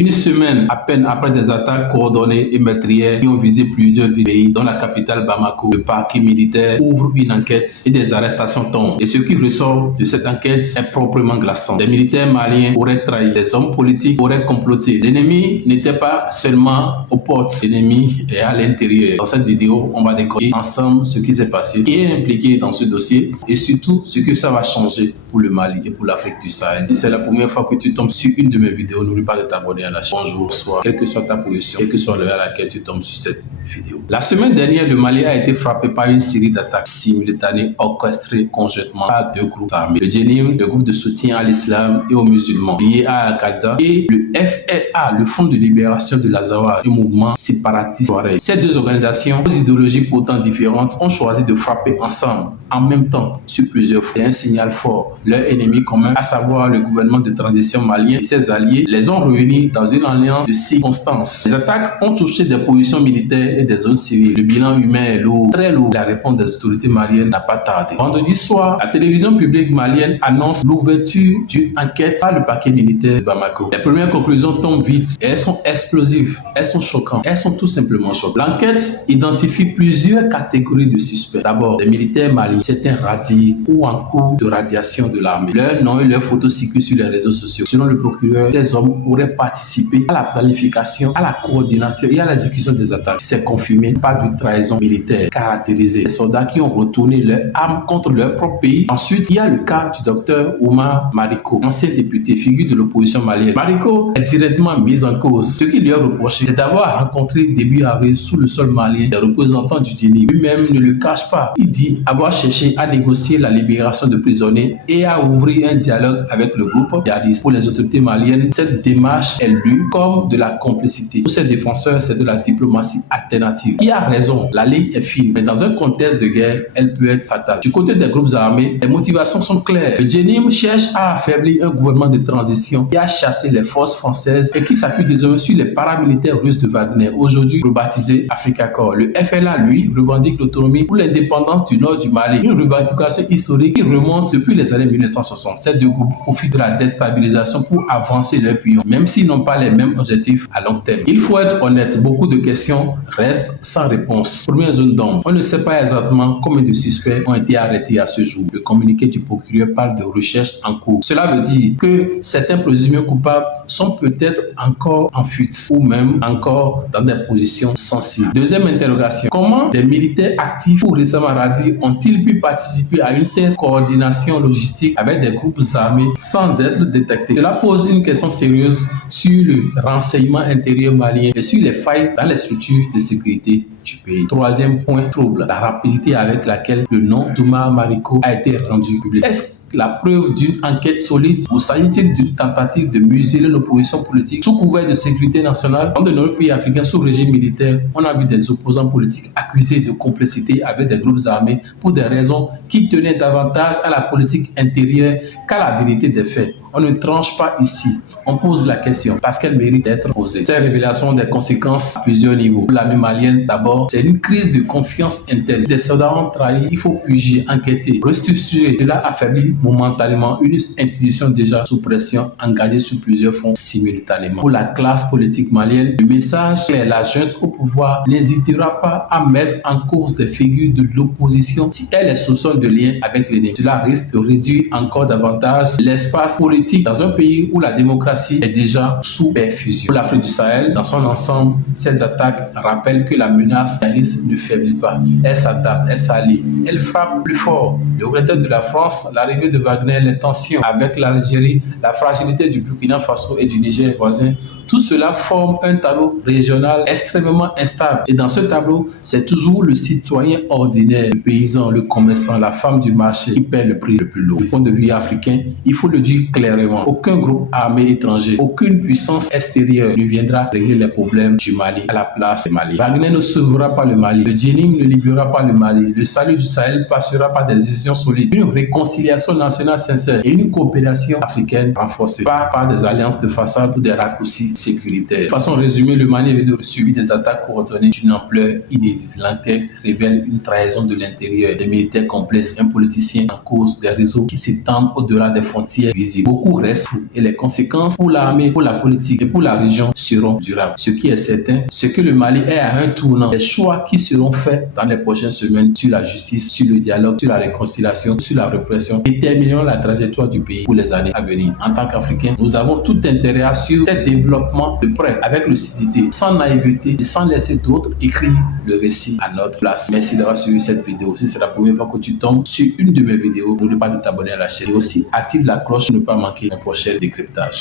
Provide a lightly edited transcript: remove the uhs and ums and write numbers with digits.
Une semaine à peine après des attaques coordonnées et meurtrières qui ont visé plusieurs pays, dont la capitale Bamako, le parquet militaire ouvre une enquête et des arrestations tombent. Et ce qui ressort de cette enquête est proprement glaçant. Des militaires maliens auraient trahi, des hommes politiques auraient comploté. L'ennemi n'était pas seulement aux portes, l'ennemi est à l'intérieur. Dans cette vidéo, on va découvrir ensemble ce qui s'est passé, qui est impliqué dans ce dossier et surtout ce que ça va changer pour le Mali et pour l'Afrique du Sahel. Si c'est la première fois que tu tombes sur une de mes vidéos, n'oublie pas de t'abonner à la chaîne. Bonjour, bonsoir, quelle que soit ta position, quelle que soit l'heure à laquelle tu tombes sur cette vidéo. La semaine dernière, le Mali a été frappé par une série d'attaques simultanées orchestrées conjointement par deux groupes armés. Le Djenim, le groupe de soutien à l'islam et aux musulmans, lié à Al-Qaïda, et le FLA, le Front de libération de l'Azawad, du mouvement séparatiste. Ces deux organisations, aux idéologies pourtant différentes, ont choisi de frapper ensemble, en même temps, sur plusieurs fronts. C'est un signal fort. Leur ennemi commun, à savoir le gouvernement de transition malien et ses alliés, les ont réunis dans une alliance de circonstances. Les attaques ont touché des positions militaires et des zones civiles. Le bilan humain est lourd, très lourd. La réponse des autorités maliennes n'a pas tardé. Vendredi soir, la télévision publique malienne annonce l'ouverture d'une enquête par le parquet militaire de Bamako. Les premières conclusions tombent vite et elles sont explosives, elles sont choquantes, elles sont tout simplement choquantes. L'enquête identifie plusieurs catégories de suspects. D'abord, les militaires maliens, certains radiés ou en cours de radiation de l'armée. Leurs noms et leurs photos circulent sur les réseaux sociaux. Selon le procureur, ces hommes auraient participé à la planification, à la coordination et à l'exécution des attaques. C'est confirmé par une trahison militaire caractérisée. Les soldats qui ont retourné leurs armes contre leur propre pays. Ensuite, il y a le cas du docteur Oumar Mariko, ancien député, figure de l'opposition malienne. Mariko est directement mis en cause. Ce qui lui est reproché, c'est d'avoir rencontré début avril sous le sol malien des représentants du Djeni. Lui-même ne le cache pas. Il dit avoir cherché à négocier la libération de prisonniers et à ouvrir un dialogue avec le groupe djihadiste. Pour les autorités maliennes, cette démarche est lue comme de la complicité. Pour ces défenseurs, c'est de la diplomatie alternative. Qui a raison? La ligne est fine, mais dans un contexte de guerre, elle peut être fatale. Du côté des groupes armés, les motivations sont claires. Le Djenim cherche à affaiblir un gouvernement de transition qui a chassé les forces françaises et qui s'appuie désormais sur les paramilitaires russes de Wagner, aujourd'hui rebaptisés Africa Corps. Le FLA, lui, revendique l'autonomie pour l'indépendance du nord du Mali, une revendication historique qui remonte depuis les années 1960. Ces deux groupes profitent de la déstabilisation pour avancer leur pion, même s'ils n'ont pas les mêmes objectifs à long terme. Il faut être honnête, beaucoup de questions restent sans réponse. Première zone d'ombre, on ne sait pas exactement combien de suspects ont été arrêtés à ce jour. Le communiqué du procureur parle de recherches en cours. Cela veut dire que certains présumés coupables sont peut-être encore en fuite ou même encore dans des positions sensibles. Deuxième interrogation, comment des militaires actifs ou récemment radiés ont-ils pu participer à une telle coordination logistique avec des groupes armés sans être détectés? Cela pose une question sérieuse sur le renseignement intérieur malien et sur les failles dans les structures de sécurité du pays. Troisième point, trouble, la rapidité avec laquelle le nom d'Oumar Mariko a été rendu public. Est-ce la preuve d'une enquête solide ou s'agit-il d'une tentative de museler l'opposition politique sous couvert de sécurité nationale? Dans de nombreux pays africains sous régime militaire, on a vu des opposants politiques accusés de complicité avec des groupes armés pour des raisons qui tenaient davantage à la politique intérieure qu'à la vérité des faits. On ne tranche pas ici. On pose la question parce qu'elle mérite d'être posée. Ces révélations ont des conséquences à plusieurs niveaux. Pour l'armée malienne, d'abord, c'est une crise de confiance interne. Des soldats ont trahi, il faut puger, enquêter, restructurer. Cela affaiblit momentanément une institution déjà sous pression, engagée sur plusieurs fronts simultanément. Pour la classe politique malienne, le message est la junte au pouvoir n'hésitera pas à mettre en cause des figures de l'opposition si elle est soupçonnée de lien avec l'ennemi. Cela risque de réduire encore davantage l'espace politique dans un pays où la démocratie est déjà sous perfusion. Pour l'Afrique du Sahel, dans son ensemble, ces attaques rappellent que la menace ne faiblit pas. Elle s'adapte, elle s'allie, elle frappe plus fort. Le retrait de la France, l'arrivée de Wagner, les tensions avec l'Algérie, la fragilité du Burkina Faso et du Niger voisin, tout cela forme un tableau régional extrêmement instable. Et dans ce tableau, c'est toujours le citoyen ordinaire, le paysan, le commerçant, la femme du marché qui paie le prix le plus lourd. Du point de vue africain, il faut le dire clairement, aucun groupe armé étranger, aucune puissance extérieure ne viendra régler les problèmes du Mali à la place du Mali. Wagner ne sauvera pas le Mali, le Djenim ne libérera pas le Mali, le salut du Sahel passera par des décisions solides, une réconciliation nationale sincère et une coopération africaine renforcée, pas par des alliances de façade ou des raccourcis sécuritaire. De façon résumée, le Mali avait subi des attaques coordonnées d'une ampleur inédite. L'enquête révèle une trahison de l'intérieur, des militaires complexes, un politicien en cause, des réseaux qui s'étendent au-delà des frontières visibles. beaucoup restent flous et les conséquences pour l'armée, pour la politique et pour la région seront durables. Ce qui est certain, c'est que le Mali est à un tournant. Les choix qui seront faits dans les prochaines semaines sur la justice, sur le dialogue, sur la réconciliation, sur la répression détermineront la trajectoire du pays pour les années à venir. En tant qu'Africains, nous avons tout intérêt à suivre ce développement de près avec lucidité, sans naïveté et sans laisser d'autres écrire le récit à notre place. Merci d'avoir suivi cette vidéo. Si c'est la première fois que tu tombes sur une de mes vidéos, n'oublie pas de t'abonner à la chaîne et aussi active la cloche pour ne pas manquer un prochain décryptage.